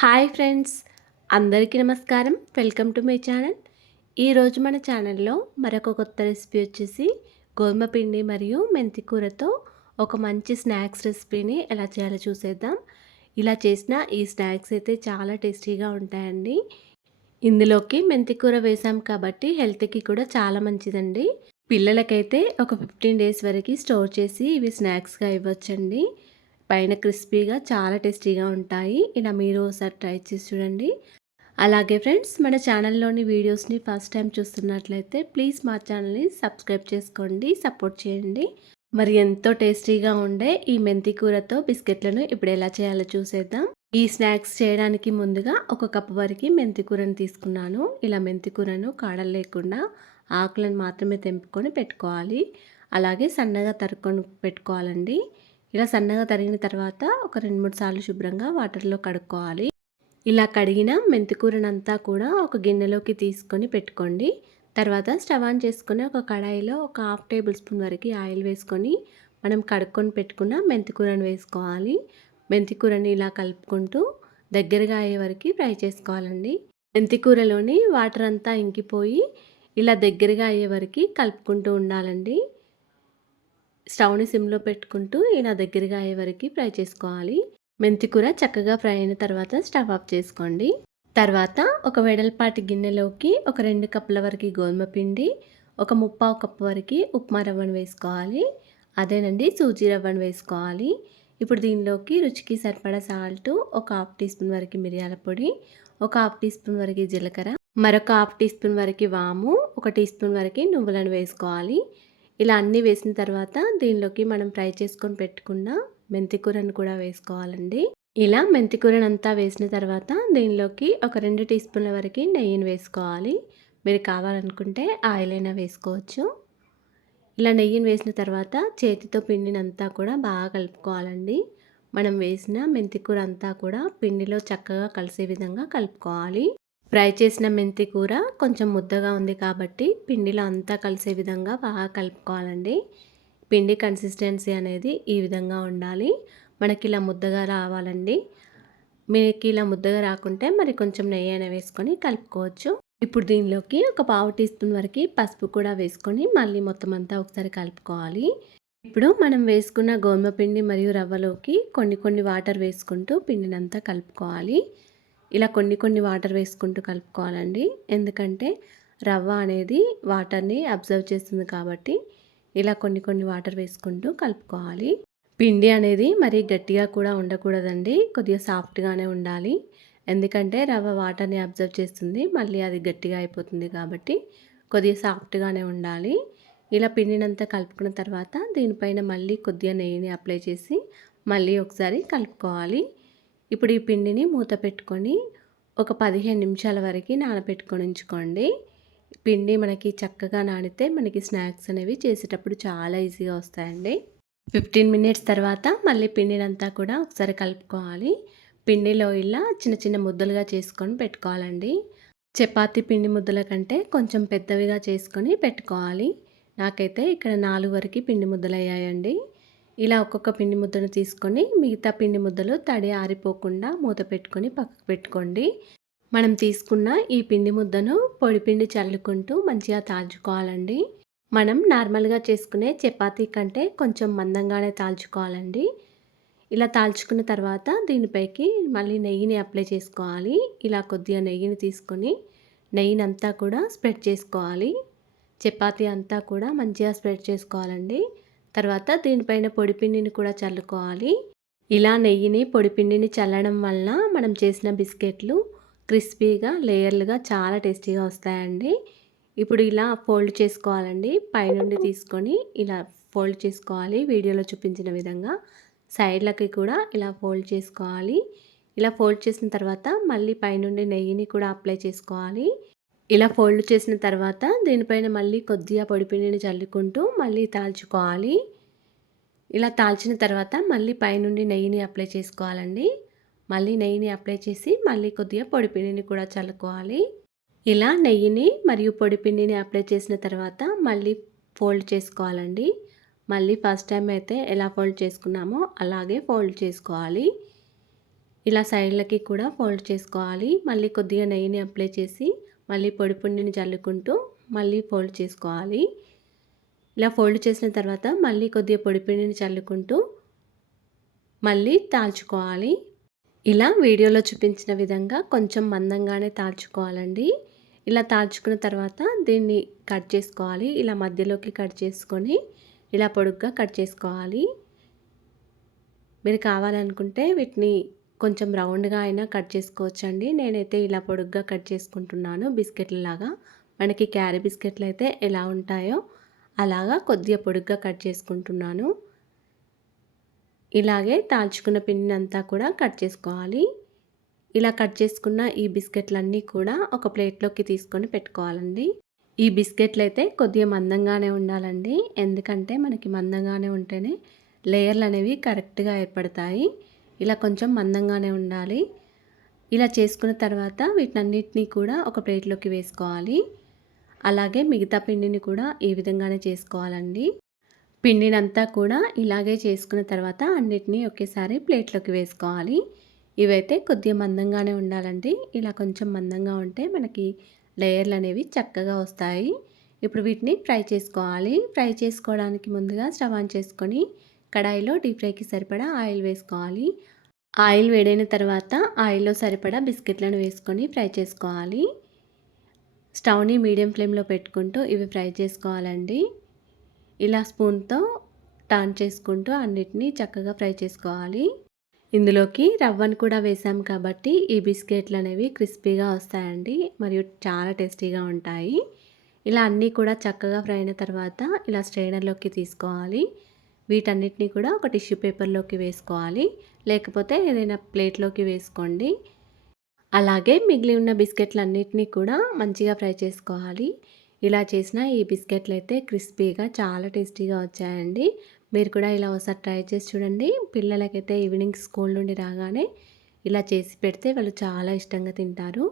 Hi friends, అందరికీ నమస్కారం. Welcome to my channel. ఈరోజు మన ఛానల్లో మరొక కొత్త రెసిపీ వచ్చేసి గోధుమ పిండి మరియు మెంతి కూరతో ఒక మంచి స్నాక్స్ రెసిపీని ఎలా చేయాలో చూసేద్దాం. ఇలా చేసిన ఈ స్నాక్స్ అయితే చాలా టేస్టీగా ఉంటాయండి. ఇందులోకి మెంతి కూర వేసాం కాబట్టి హెల్త్కి కూడా చాలా మంచిదండి. పిల్లలకైతే ఒక 15 డేస్ వరకు స్టోర్ చేసి ఇవి స్నాక్స్గా ఇవ్వచ్చండి. పైన క్రిస్పీగా చాలా టేస్టీగా ఉంటాయి. ఇలా మీరు ఒకసారి ట్రై చేసి చూడండి. అలాగే ఫ్రెండ్స్, మన ఛానల్లోని వీడియోస్ని ఫస్ట్ టైం చూస్తున్నట్లయితే ప్లీజ్ మా ఛానల్ని సబ్స్క్రైబ్ చేసుకోండి, సపోర్ట్ చేయండి. మరి ఎంతో టేస్టీగా ఉండే ఈ మెంతి కూరతో బిస్కెట్లను ఇప్పుడు ఎలా చేయాలో చూసేద్దాం. ఈ స్నాక్స్ చేయడానికి ముందుగా ఒక కప్పు వరకు మెంతి కూరను తీసుకున్నాను. ఇలా మెంతి కూరను కాడలు లేకుండా ఆకులను మాత్రమే తెంపుకొని పెట్టుకోవాలి. అలాగే సన్నగా తరుక్కొని పెట్టుకోవాలండి. ఇలా సన్నగా తరిగిన తర్వాత ఒక 2-3 సార్లు శుభ్రంగా వాటర్లో కడుక్కోవాలి. ఇలా కడిగిన మెంతికూరనంతా కూడా ఒక గిన్నెలోకి తీసుకొని పెట్టుకోండి. తర్వాత స్టవ్ ఆన్ చేసుకొని ఒక కడాయిలో ఒక 1/2 టేబుల్ స్పూన్ వరకు ఆయిల్ వేసుకొని మనం కడుక్కొని పెట్టుకున్న మెంతికూరను వేసుకోవాలి. మెంతికూరని ఇలా కలుపుకుంటూ దగ్గరగా అయ్యే వరకు ఫ్రై చేసుకోవాలండి. మెంతికూరలోని వాటర్ అంతా ఇంకిపోయి ఇలా దగ్గరగా అయ్యే వరకు కలుపుకుంటూ ఉండాలండి. స్టవ్ని సిమ్లో పెట్టుకుంటూ ఇలా దగ్గరగా అయ్యే వరకు ఫ్రై చేసుకోవాలి. మెంతికూర చక్కగా ఫ్రై అయిన తర్వాత స్టవ్ ఆఫ్ చేసుకోండి. తర్వాత ఒక వెడల్పాటి గిన్నెలోకి ఒక 2 కప్పుల వరకు గోధుమ పిండి, ఒక 3/4 కప్పు వరకు ఉప్మా రవ్వను వేసుకోవాలి. అదేనండి, సూజీ రవ్వను వేసుకోవాలి. ఇప్పుడు దీనిలోకి రుచికి సరిపడా సాల్ట్, ఒక 1/2 టీ స్పూన్ వరకు మిరియాల పొడి, ఒక 1/2 టీ స్పూన్ వరకు జీలకర్ర, మరొక 1/2 టీ స్పూన్ వరకు వాము, ఒక టీ స్పూన్ వరకు నువ్వులను వేసుకోవాలి. ఇలా అన్నీ వేసిన తర్వాత దీనిలోకి మనం ఫ్రై చేసుకొని పెట్టుకున్న మెంతి కూరను కూడా వేసుకోవాలండి. ఇలా మెంతి కూరనంతా వేసిన తర్వాత దీనిలోకి ఒక 2 టీ స్పూన్ల వరకు నెయ్యిని వేసుకోవాలి. మీరు కావాలనుకుంటే ఆయిల్ అయినా వేసుకోవచ్చు. ఇలా నెయ్యిని వేసిన తర్వాత చేతితో పిండినంతా కూడా బాగా కలుపుకోవాలండి. మనం వేసిన మెంతి కూర అంతా కూడా పిండిలో చక్కగా కలిసే విధంగా కలుపుకోవాలి. ఫ్రై చేసిన మెంతి కూర కొంచెం ముద్దగా ఉంది కాబట్టి పిండిలో అంతా కలిసే విధంగా బాగా కలుపుకోవాలండి. పిండి కన్సిస్టెన్సీ అనేది ఈ విధంగా ఉండాలి. మనకి ఇలా ముద్దగా రావాలండి. మీకు ఇలా ముద్దగా రాకుంటే మరి కొంచెం నెయ్యి అయినా వేసుకొని కలుపుకోవచ్చు. ఇప్పుడు దీనిలోకి ఒక 1/2 టీ స్పూన్ వరకు పసుపు కూడా వేసుకొని మళ్ళీ మొత్తం అంతా ఒకసారి కలుపుకోవాలి. ఇప్పుడు మనం వేసుకున్న గోధుమ పిండి మరియు రవ్వలోకి కొన్ని వాటర్ వేసుకుంటూ పిండినంతా కలుపుకోవాలి. ఇలా కొన్ని వాటర్ వేసుకుంటూ కలుపుకోవాలండి. ఎందుకంటే రవ్వ అనేది వాటర్ని అబ్జర్వ్ చేస్తుంది కాబట్టి ఇలా కొన్ని వాటర్ వేసుకుంటూ కలుపుకోవాలి. పిండి అనేది మరీ గట్టిగా కూడా ఉండకూడదండి, కొద్దిగా సాఫ్ట్గానే ఉండాలి. ఎందుకంటే రవ్వ వాటర్ని అబ్జర్వ్ చేస్తుంది, మళ్ళీ అది గట్టిగా అయిపోతుంది కాబట్టి కొద్దిగా సాఫ్ట్గానే ఉండాలి. ఇలా పిండినంతా కలుపుకున్న తర్వాత దీనిపైన మళ్ళీ కొద్దిగా నెయ్యిని అప్లై చేసి మళ్ళీ ఒకసారి కలుపుకోవాలి. ఇప్పుడు ఈ పిండిని మూత పెట్టుకొని ఒక 15 నిమిషాల వరకు నానబెట్టుకొని ఉంచుకోండి. పిండి మనకి చక్కగా నానితే మనకి స్నాక్స్ అనేవి చేసేటప్పుడు చాలా ఈజీగా వస్తాయండి. 15 మినిట్స్ తర్వాత మళ్ళీ పిండినంతా కూడా ఒకసారి కలుపుకోవాలి. పిండిలో ఇలా చిన్న ముద్దలుగా చేసుకొని పెట్టుకోవాలండి. చపాతీ పిండి ముద్దల కంటే కొంచెం పెద్దవిగా చేసుకొని పెట్టుకోవాలి. నాకైతే ఇక్కడ 4 వరకు పిండి ముద్దలు అయ్యాయండి. ఇలా ఒక్కొక్క పిండి ముద్దను తీసుకొని మిగతా పిండి ముద్దలు తడి ఆరిపోకుండా మూత పెట్టుకొని పక్కకు పెట్టుకోండి. మనం తీసుకున్న ఈ పిండి ముద్దను పొడిపిండి చల్లుకుంటూ మంచిగా తాల్చుకోవాలండి. మనం నార్మల్గా చేసుకునే చపాతీ కంటే కొంచెం మందంగానే తాల్చుకోవాలండి. ఇలా తాల్చుకున్న తర్వాత దీనిపైకి మళ్ళీ నెయ్యిని అప్లై చేసుకోవాలి. ఇలా కొద్దిగా నెయ్యిని తీసుకొని నెయ్యినంతా కూడా స్ప్రెడ్ చేసుకోవాలి. చపాతీ అంతా కూడా మంచిగా స్ప్రెడ్ చేసుకోవాలండి. తర్వాత దీనిపైన పొడిపిండిని కూడా చల్లుకోవాలి. ఇలా నెయ్యిని పొడిపిండిని చల్లడం వలన మనం చేసిన బిస్కెట్లు క్రిస్పీగా లేయర్లుగా చాలా టేస్టీగా వస్తాయండి. ఇప్పుడు ఇలా ఫోల్డ్ చేసుకోవాలండి. పైనుండి తీసుకొని ఇలా ఫోల్డ్ చేసుకోవాలి. వీడియోలో చూపించిన విధంగా సైడ్లకి కూడా ఇలా ఫోల్డ్ చేసుకోవాలి. ఇలా ఫోల్డ్ చేసిన తర్వాత మళ్ళీ పైనుండి నెయ్యిని కూడా అప్లై చేసుకోవాలి. ఇలా ఫోల్డ్ చేసిన తర్వాత దీనిపైన మళ్ళీ కొద్దిగా పొడిపిండిని చల్లుకుంటూ మళ్ళీ తాల్చుకోవాలి. ఇలా తాల్చిన తర్వాత మళ్ళీ పైనుండి నెయ్యిని అప్లై చేసుకోవాలండి. మళ్ళీ నెయ్యిని అప్లై చేసి మళ్ళీ కొద్దిగా పొడిపిండిని కూడా చల్లుకోవాలి. ఇలా నెయ్యిని మరియు పొడిపిండిని అప్లై చేసిన తర్వాత మళ్ళీ ఫోల్డ్ చేసుకోవాలండి. మళ్ళీ ఫస్ట్ టైం అయితే ఎలా ఫోల్డ్ చేసుకున్నామో అలాగే ఫోల్డ్ చేసుకోవాలి. ఇలా సైడ్లకి కూడా ఫోల్డ్ చేసుకోవాలి. మళ్ళీ కొద్దిగా నెయ్యిని అప్లై చేసి మళ్ళీ పొడి పిండిని జల్లుకుంటూ మళ్ళీ ఫోల్డ్ చేసుకోవాలి. ఇలా ఫోల్డ్ చేసిన తర్వాత మళ్ళీ కొద్దిగా పొడి పిండిని చల్లుకుంటూ మళ్ళీ తాల్చుకోవాలి. ఇలా వీడియోలో చూపించిన విధంగా కొంచెం మందంగానే తాల్చుకోవాలండి. ఇలా తాల్చుకున్న తర్వాత దీన్ని కట్ చేసుకోవాలి. ఇలా మధ్యలోకి కట్ చేసుకొని ఇలా పొడుగ్గా కట్ చేసుకోవాలి. మీరు కావాలనుకుంటే వీటిని కొంచెం రౌండ్గా అయినా కట్ చేసుకోవచ్చండి. నేనైతే ఇలా పొడుగ్గా కట్ చేసుకుంటున్నాను బిస్కెట్లలాగా. మనకి క్యారీ బిస్కెట్లు అయితే ఎలా ఉంటాయో అలాగా కొద్దిగా పొడుగ్గా కట్ చేసుకుంటున్నాను. ఇలాగే తాల్చుకున్న పిండినంతా కూడా కట్ చేసుకోవాలి. ఇలా కట్ చేసుకున్న ఈ బిస్కెట్లన్నీ కూడా ఒక ప్లేట్లోకి తీసుకొని పెట్టుకోవాలండి. ఈ బిస్కెట్లు అయితే కొద్దిగా మందంగానే ఉండాలండి. ఎందుకంటే మనకి మందంగానే ఉంటేనే లేయర్లు అనేవి కరెక్ట్గా ఏర్పడతాయి. ఇలా కొంచెం మందంగానే ఉండాలి. ఇలా చేసుకున్న తర్వాత వీటన్నిటిని కూడా ఒక ప్లేట్లోకి వేసుకోవాలి. అలాగే మిగతా పిండిని కూడా ఈ విధంగానే చేసుకోవాలండి. పిండినంతా కూడా ఇలాగే చేసుకున్న తర్వాత అన్నిటినీ ఒకేసారి ప్లేట్లోకి వేసుకోవాలి. ఇవైతే కొద్దిగా మందంగానే ఉండాలండి. ఇలా కొంచెం మందంగా ఉంటే మనకి లేయర్లు అనేవి చక్కగా వస్తాయి. ఇప్పుడు వీటిని ఫ్రై చేసుకోవాలి. ఫ్రై చేసుకోవడానికి ముందుగా స్టవ్ ఆన్ చేసుకొని కడాయిలో డీప్ ఫ్రైకి సరిపడా ఆయిల్ వేసుకోవాలి. ఆయిల్ వేడైన తర్వాత ఆయిల్లో సరిపడా బిస్కెట్లను వేసుకొని ఫ్రై చేసుకోవాలి. స్టవ్ని మీడియం ఫ్లేమ్లో పెట్టుకుంటూ ఇవి ఫ్రై చేసుకోవాలండి. ఇలా స్పూన్తో టర్న్ చేసుకుంటూ అన్నిటినీ చక్కగా ఫ్రై చేసుకోవాలి. ఇందులోకి రవ్వను కూడా వేసాం కాబట్టి ఈ బిస్కెట్లు అనేవి క్రిస్పీగా వస్తాయండి మరియు చాలా టేస్టీగా ఉంటాయి. ఇలా అన్నీ కూడా చక్కగా ఫ్రై అయిన తర్వాత ఇలా స్ట్రైనర్లోకి తీసుకోవాలి. వీటన్నిటిని కూడా ఒక టిష్యూ పేపర్లోకి వేసుకోవాలి. లేకపోతే ఏదైనా ప్లేట్లోకి వేసుకోండి. అలాగే మిగిలి ఉన్న బిస్కెట్లన్నిటినీ కూడా మంచిగా ఫ్రై చేసుకోవాలి. ఇలా చేసిన ఈ బిస్కెట్లు అయితే క్రిస్పీగా చాలా టేస్టీగా వచ్చాయండి. మీరు కూడా ఇలా ఒకసారి ట్రై చేసి చూడండి. పిల్లలకైతే ఈవినింగ్ స్కూల్ నుండి రాగానే ఇలా చేసి పెడితే వాళ్ళు చాలా ఇష్టంగా తింటారు.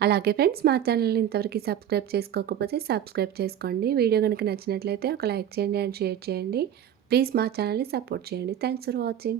అలాగే ఫ్రెండ్స్, మా ఛానల్ని ఇంతవరకు సబ్స్క్రైబ్ చేసుకోకపోతే సబ్స్క్రైబ్ చేసుకోండి. వీడియో కనుక నచ్చినట్లయితే ఒక లైక్ చేయండి అండ్ షేర్ చేయండి. ప్లీజ్ మా ఛానల్ని సపోర్ట్ చేయండి. Thanks for watching.